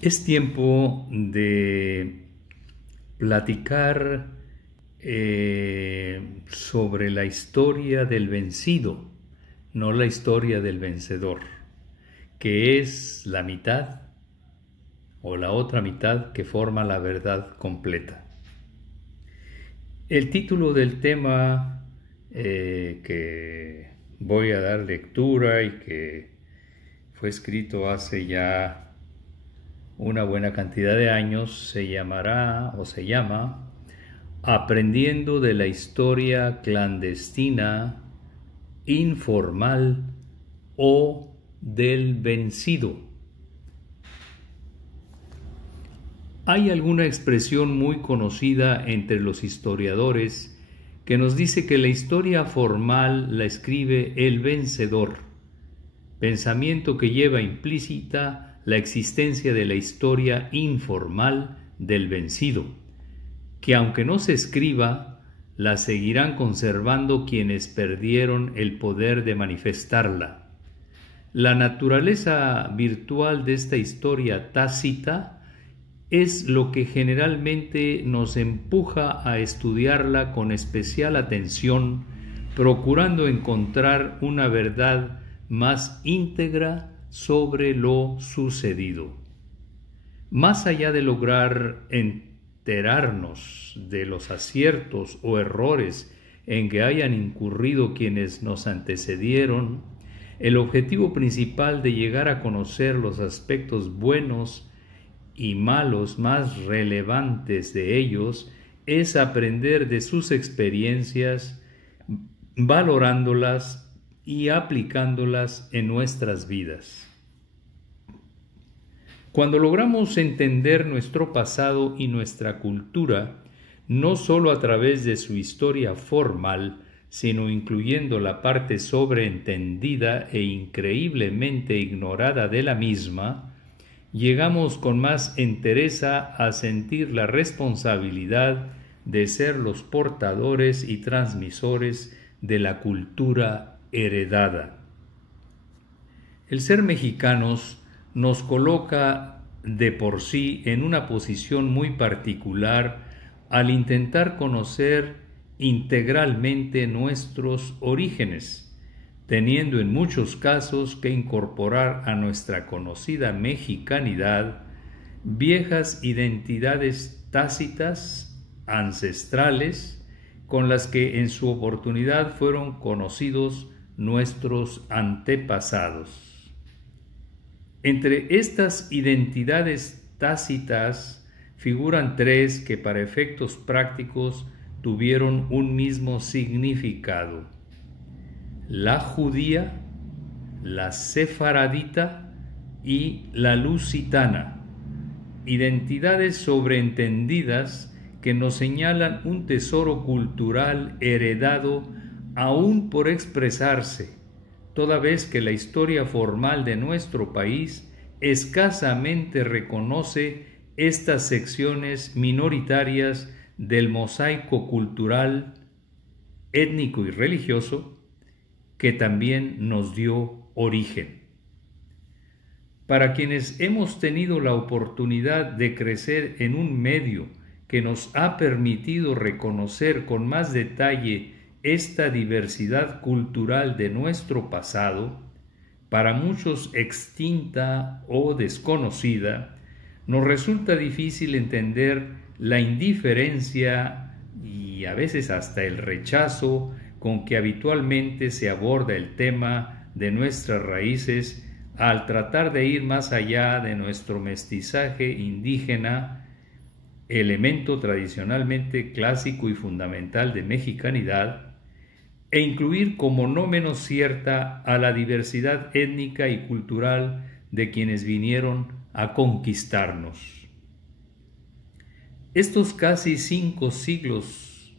Es tiempo de platicar sobre la historia del vencido, no la historia del vencedor, que es la mitad o la otra mitad que forma la verdad completa. El título del tema que voy a dar lectura y que fue escrito hace ya una buena cantidad de años se llamará o se llama Aprendiendo de la historia clandestina, informal o del vencido. Hay alguna expresión muy conocida entre los historiadores que nos dice que la historia formal la escribe el vencedor, pensamiento que lleva implícita la existencia de la historia informal del vencido, que aunque no se escriba, la seguirán conservando quienes perdieron el poder de manifestarla. La naturaleza virtual de esta historia tácita es lo que generalmente nos empuja a estudiarla con especial atención, procurando encontrar una verdad más íntegra sobre lo sucedido. Más allá de lograr enterarnos de los aciertos o errores en que hayan incurrido quienes nos antecedieron, el objetivo principal de llegar a conocer los aspectos buenos y malos más relevantes de ellos es aprender de sus experiencias, valorándolas y aplicándolas en nuestras vidas. Cuando logramos entender nuestro pasado y nuestra cultura, no solo a través de su historia formal, sino incluyendo la parte sobreentendida e increíblemente ignorada de la misma, llegamos con más entereza a sentir la responsabilidad de ser los portadores y transmisores de la cultura heredada. El ser mexicanos nos coloca de por sí en una posición muy particular al intentar conocer integralmente nuestros orígenes, teniendo en muchos casos que incorporar a nuestra conocida mexicanidad viejas identidades tácitas, ancestrales, con las que en su oportunidad fueron conocidos nuestros antepasados. Entre estas identidades tácitas figuran tres que para efectos prácticos tuvieron un mismo significado: la judía, la sefaradita y la lusitana, identidades sobreentendidas que nos señalan un tesoro cultural heredado aún por expresarse, toda vez que la historia formal de nuestro país escasamente reconoce estas secciones minoritarias del mosaico cultural, étnico y religioso que también nos dio origen. Para quienes hemos tenido la oportunidad de crecer en un medio que nos ha permitido reconocer con más detalle esta diversidad cultural de nuestro pasado, para muchos extinta o desconocida, nos resulta difícil entender la indiferencia y a veces hasta el rechazo con que habitualmente se aborda el tema de nuestras raíces al tratar de ir más allá de nuestro mestizaje indígena, elemento tradicionalmente clásico y fundamental de mexicanidad, e incluir como no menos cierta a la diversidad étnica y cultural de quienes vinieron a conquistarnos. Estos casi 5 siglos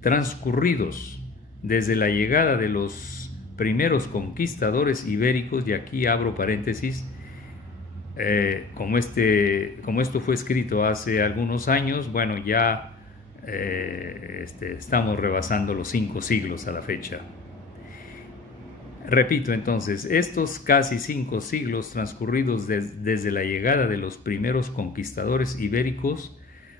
transcurridos desde la llegada de los primeros conquistadores ibéricos, y aquí abro paréntesis, como esto fue escrito hace algunos años, bueno, ya estamos rebasando los 5 siglos a la fecha. Repito entonces, estos casi 5 siglos transcurridos desde la llegada de los primeros conquistadores ibéricos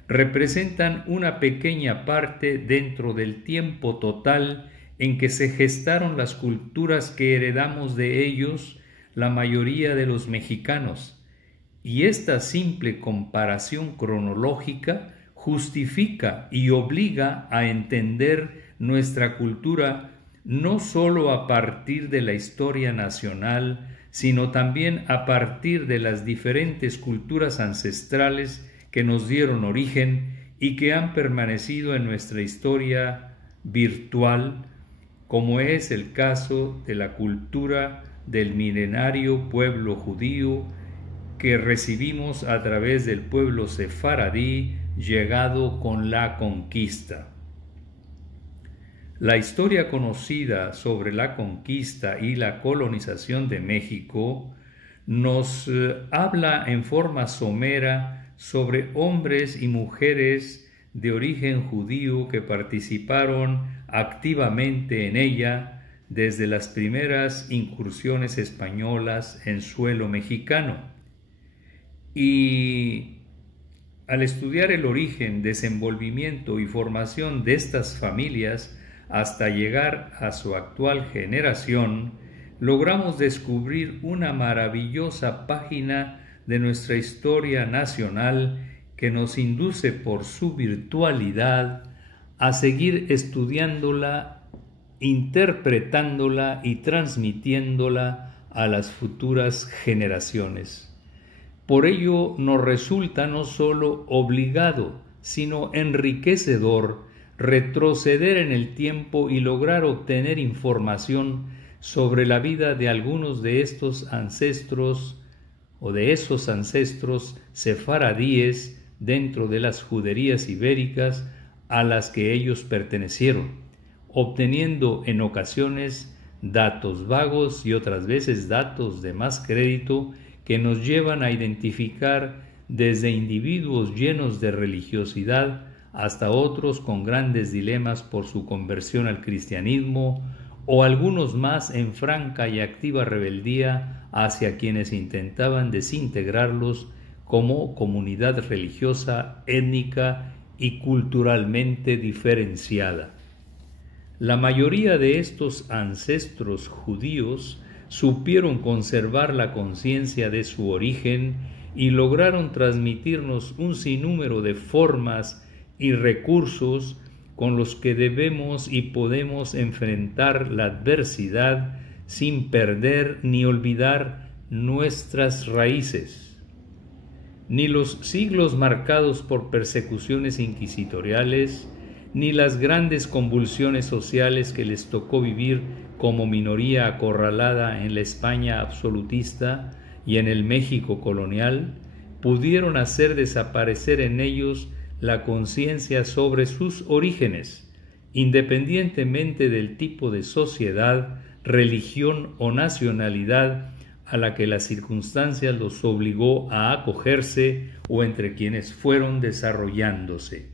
representan una pequeña parte dentro del tiempo total en que se gestaron las culturas que heredamos de ellos, la mayoría de los mexicanos, y esta simple comparación cronológica justifica y obliga a entender nuestra cultura no sólo a partir de la historia nacional, sino también a partir de las diferentes culturas ancestrales que nos dieron origen y que han permanecido en nuestra historia virtual, como es el caso de la cultura del milenario pueblo judío que recibimos a través del pueblo sefaradí llegado con la conquista. La historia conocida sobre la conquista y la colonización de México nos habla en forma somera sobre hombres y mujeres de origen judío que participaron activamente en ella desde las primeras incursiones españolas en suelo mexicano. Y al estudiar el origen, desenvolvimiento y formación de estas familias hasta llegar a su actual generación, logramos descubrir una maravillosa página de nuestra historia nacional que nos induce por su virtualidad a seguir estudiándola, interpretándola y transmitiéndola a las futuras generaciones. Por ello nos resulta no solo obligado, sino enriquecedor retroceder en el tiempo y lograr obtener información sobre la vida de algunos de estos ancestros o de esos ancestros sefaradíes dentro de las juderías ibéricas a las que ellos pertenecieron, obteniendo en ocasiones datos vagos y otras veces datos de más crédito que nos llevan a identificar desde individuos llenos de religiosidad hasta otros con grandes dilemas por su conversión al cristianismo o algunos más en franca y activa rebeldía hacia quienes intentaban desintegrarlos como comunidad religiosa, étnica y culturalmente diferenciada. La mayoría de estos ancestros judíos supieron conservar la conciencia de su origen y lograron transmitirnos un sinnúmero de formas y recursos con los que debemos y podemos enfrentar la adversidad sin perder ni olvidar nuestras raíces. Ni los siglos marcados por persecuciones inquisitoriales, ni las grandes convulsiones sociales que les tocó vivir como minoría acorralada en la España absolutista y en el México colonial, pudieron hacer desaparecer en ellos la conciencia sobre sus orígenes, independientemente del tipo de sociedad, religión o nacionalidad a la que las circunstancias los obligó a acogerse o entre quienes fueron desarrollándose.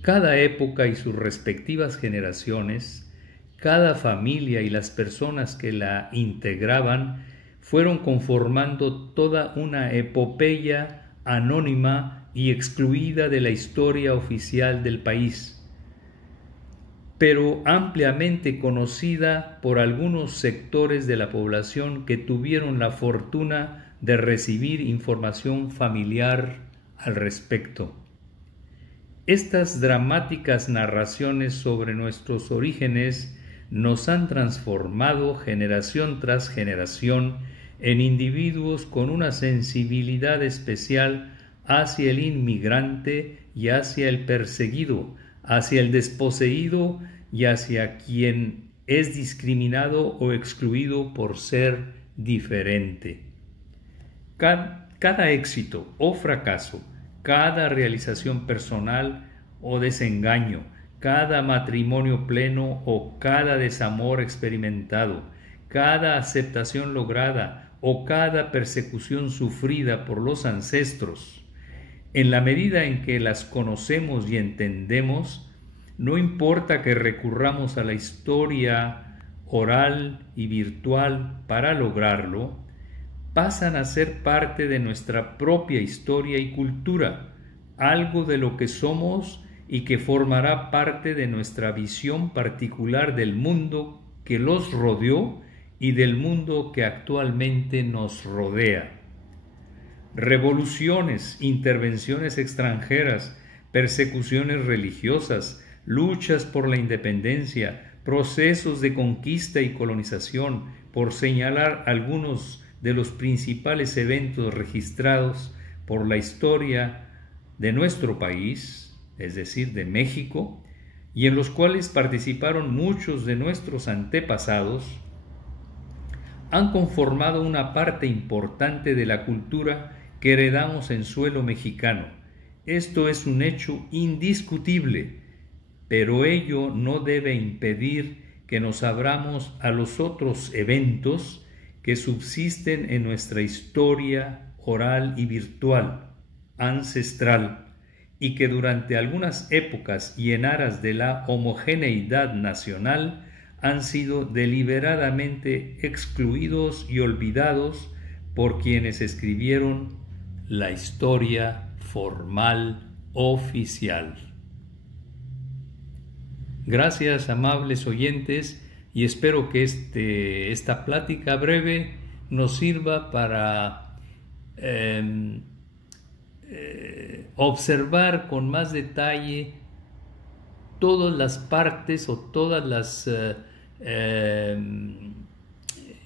Cada época y sus respectivas generaciones, cada familia y las personas que la integraban fueron conformando toda una epopeya anónima y excluida de la historia oficial del país, pero ampliamente conocida por algunos sectores de la población que tuvieron la fortuna de recibir información familiar al respecto. Estas dramáticas narraciones sobre nuestros orígenes nos han transformado generación tras generación en individuos con una sensibilidad especial hacia el inmigrante y hacia el perseguido, hacia el desposeído y hacia quien es discriminado o excluido por ser diferente. Cada éxito o fracaso, cada realización personal o desengaño, cada matrimonio pleno o cada desamor experimentado, cada aceptación lograda o cada persecución sufrida por los ancestros, en la medida en que las conocemos y entendemos, no importa que recurramos a la historia oral y virtual para lograrlo, pasan a ser parte de nuestra propia historia y cultura, algo de lo que somos y que formará parte de nuestra visión particular del mundo que los rodeó y del mundo que actualmente nos rodea. Revoluciones, intervenciones extranjeras, persecuciones religiosas, luchas por la independencia, procesos de conquista y colonización, por señalar algunos de los principales eventos registrados por la historia de nuestro país, es decir, de México, y en los cuales participaron muchos de nuestros antepasados, han conformado una parte importante de la cultura que heredamos en suelo mexicano. Esto es un hecho indiscutible, pero ello no debe impedir que nos abramos a los otros eventos que subsisten en nuestra historia oral y virtual, ancestral, y que durante algunas épocas y en aras de la homogeneidad nacional han sido deliberadamente excluidos y olvidados por quienes escribieron la historia formal oficial. Gracias, amables oyentes, y espero que esta plática breve nos sirva para observar con más detalle todas las partes o todas las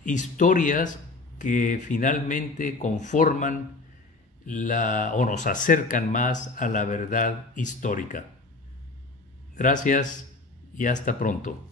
historias que finalmente conforman o nos acercan más a la verdad histórica. Gracias y hasta pronto.